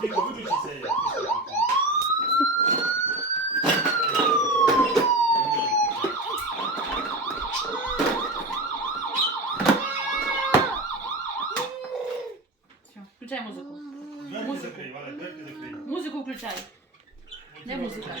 Тихо, виключиться я. Все, включай музику. Дверки закрий, Валя, дверки закрий. Музику включай. Де музика?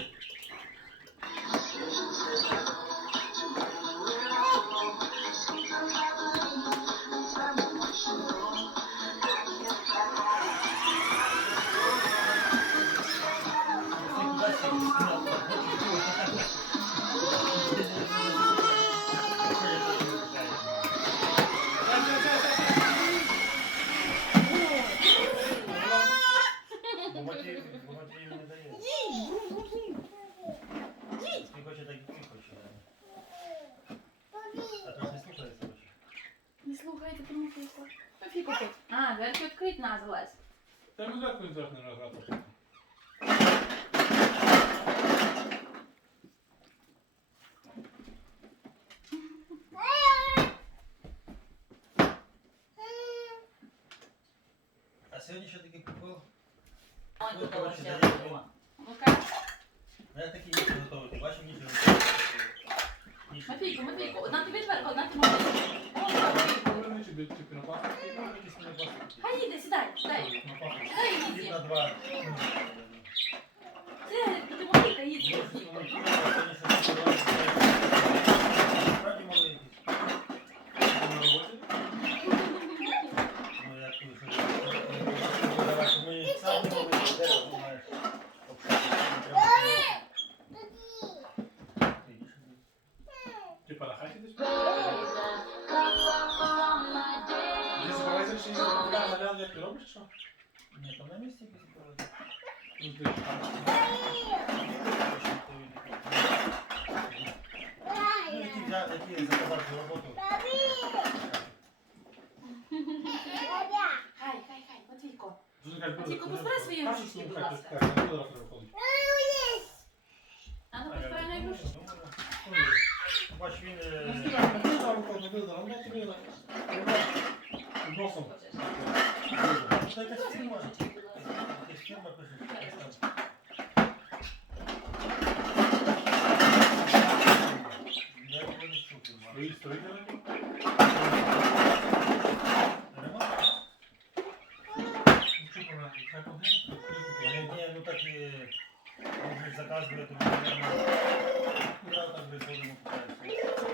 Богатію не дає. Ти хоче так і ти хоче. А то ж не слухається хоче. Не слухайте про Мафійку. Мафійку тут. А, дверки відкрить на, залазь. Та ми так не так не розгадати. А сьогодні що таке купив? Ой, Ну, тут коротше, ось я дає купила. Ну-ка. Ну я такий ніч готовий, ти бачив ніч готовий? Мафійку, Мафійку. Одна тобі дверка, одна тобі Мафійку. О, Мафійку. Поверни чи бити на паху. Хай їде, сідай, сідай. На паху. Сідай, Їдь їдь. на два. Сідай, ти Мафійка, їдь. Справді малий. На роботі? Ну я тут, що ми самі малий дерево, знаєш. Ти на хаті десь? Ти супервайзер ще не наляв, як ти робиш, що? Ні, там на місці якось проводить. Ну, ти ж там. Ну, які заказав цю роботу. Хай, Матвійко. Дуже кажуть, Матвійко, дуже позбирай свої кажуть, ручки, що будь хай ласка. тут так, на зараз приходить. А ну, поставь на ігрушку. Бач, він... Ну, ти так, не зараз виходить, не зараз, ну, тобі носом. Це якась фірма. Якась фірма пише. Я його не чув фірма. Стоїть, стоїть, не Ремонт? Ну, що вона, хай подивиться, Ні, ну так і... Він же заказує, то, мабуть, куди так виходимо, купається.